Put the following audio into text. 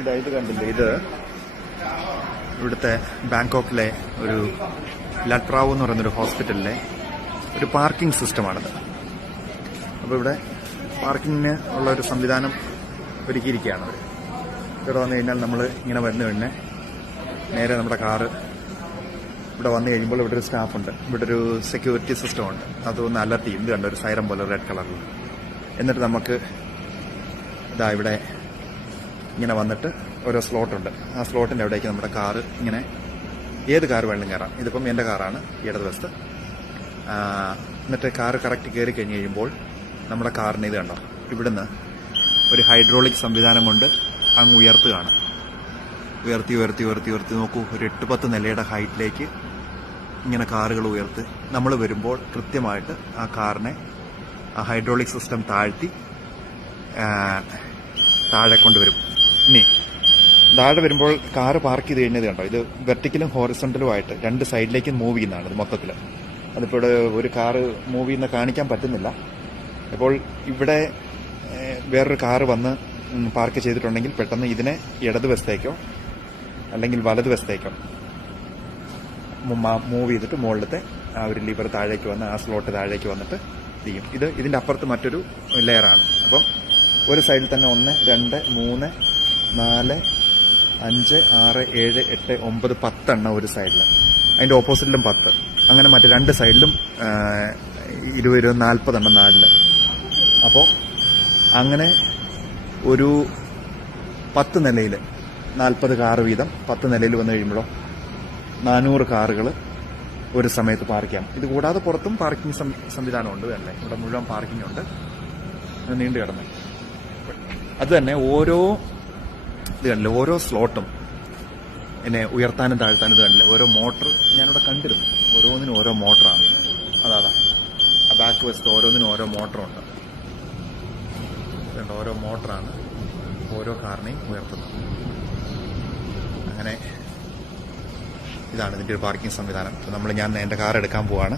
ഇത് കണ്ടില്ലേ, ഇത് ഇവിടുത്തെ ബാങ്കോക്കിലെ ഒരു ലട്രാവു എന്ന് പറയുന്നൊരു ഹോസ്പിറ്റലിലെ ഒരു പാർക്കിംഗ് സിസ്റ്റമാണിത്. അപ്പോൾ ഇവിടെ പാർക്കിങ്ങിന് ഉള്ള ഒരു സംവിധാനം ഒരുക്കിയിരിക്കുകയാണ് അവർ. ഇവിടെ വന്നു കഴിഞ്ഞാൽ നമ്മൾ ഇങ്ങനെ വന്നു കഴിഞ്ഞാൽ നേരെ നമ്മുടെ കാറ് ഇവിടെ വന്നു കഴിയുമ്പോൾ ഇവിടെ ഒരു സ്റ്റാഫുണ്ട്, ഇവിടെ ഒരു സെക്യൂരിറ്റി സിസ്റ്റം ഉണ്ട്. അതൊന്ന് അലർട്ട് ചെയ്യും. ഇത് കണ്ട ഒരു സൈറം പോലെ റെഡ് കളറിൽ. എന്നിട്ട് നമുക്ക് ഇതാ ഇവിടെ ഇങ്ങനെ വന്നിട്ട് ഓരോ സ്ലോട്ടുണ്ട്. ആ സ്ലോട്ടിൻ്റെ അവിടേക്ക് നമ്മുടെ കാറ് ഇങ്ങനെ ഏത് കാറ് വേണമെങ്കിലും കയറാം. ഇതിപ്പം എൻ്റെ കാറാണ്, ഇടതുവശത്ത്. എന്നിട്ട് കാറ് കറക്റ്റ് കയറി കഴിഞ്ഞ് കഴിയുമ്പോൾ നമ്മുടെ കാറിന് ഇത് കണ്ടോ, ഇവിടുന്ന് ഒരു ഹൈഡ്രോളിക് സംവിധാനം കൊണ്ട് അങ്ങ് ഉയർത്തുകയാണ്. ഉയർത്തി ഉയർത്തി ഉയർത്തി ഉയർത്തി നോക്കൂ, ഒരു 8-10 നിലയുടെ ഹൈറ്റിലേക്ക് ഇങ്ങനെ കാറുകൾ ഉയർത്തി നമ്മൾ വരുമ്പോൾ കൃത്യമായിട്ട് ആ കാറിനെ ആ ഹൈഡ്രോളിക് സിസ്റ്റം താഴ്ത്തി താഴെ കൊണ്ടുവരും. ഇനി താഴെ വരുമ്പോൾ കാറ് പാർക്ക് ചെയ്ത് കഴിഞ്ഞത് കണ്ടോ, ഇത് വെർട്ടിക്കലും ഹോറിസോണ്ടലുമായിട്ട് രണ്ട് സൈഡിലേക്കും മൂവ് ചെയ്യുന്നതാണ് ഇത് മൊത്തത്തിൽ. അതിപ്പോൾ ഇവിടെ ഒരു കാറ് മൂവ് ചെയ്യുന്ന കാണിക്കാൻ പറ്റുന്നില്ല. അപ്പോൾ ഇവിടെ വേറൊരു കാറ് വന്ന് പാർക്ക് ചെയ്തിട്ടുണ്ടെങ്കിൽ പെട്ടെന്ന് ഇതിനെ ഇടതുവശത്തേക്കോ അല്ലെങ്കിൽ വലതുവശത്തേക്കോ മൂവ് ചെയ്തിട്ട് മുകളിലത്തെ ആ ഒരു ലിവർ താഴേക്ക് വന്ന് ആ സ്ലോട്ട് താഴേക്ക് വന്നിട്ട് ചെയ്യും. ഇതിന്റെ അപ്പുറത്ത് മറ്റൊരു ലെയറാണ്. അപ്പം ഒരു സൈഡിൽ തന്നെ 1, 2, 3, 4, 5, 6, 7, 8, 9, 10 എണ്ണം ഒരു സൈഡിൽ, അതിന്റെ ഓപ്പോസിറ്റിലും 10, അങ്ങനെ മറ്റേ രണ്ട് സൈഡിലും 20, 40 എണ്ണം 4. അപ്പോൾ അങ്ങനെ ഒരു 10 നിലയിൽ 40 കാറ് വീതം 10 നിലയിൽ വന്നു കഴിയുമ്പോഴോ 400 കാറുകൾ ഒരു സമയത്ത് പാർക്ക് ചെയ്യാം. ഇത് കൂടാതെ പുറത്തും പാർക്കിംഗ് സംവിധാനമുണ്ട് തന്നെ. ഇവിടെ മുഴുവൻ പാർക്കിംഗ് ഉണ്ട്, നീണ്ടു കിടന്ന്. അത് തന്നെ ഓരോ ഇത് കണ്ടില്ലേ, ഓരോ സ്ലോട്ടും എന്നെ ഉയർത്താനും താഴ്ത്താനും ഇത് കണ്ടില്ലേ, ഓരോ മോട്ടർ ഞാനിവിടെ കണ്ടിരുന്നു. ഓരോന്നിനും ഓരോ മോട്ടറാണ്. അതാ ആ ബാക്ക് വശത്ത് ഓരോന്നിനും ഓരോ മോട്ടറുണ്ട്. അതുകൊണ്ട് ഓരോ മോട്ടറാണ് ഓരോ കാറിനെയും ഉയർത്തുന്നത്. അങ്ങനെ ഇതാണ് ഇതിന്റെ ഒരു പാർക്കിംഗ് സംവിധാനം. ഞാൻ എന്റെ കാർ എടുക്കാൻ പോവാണ്.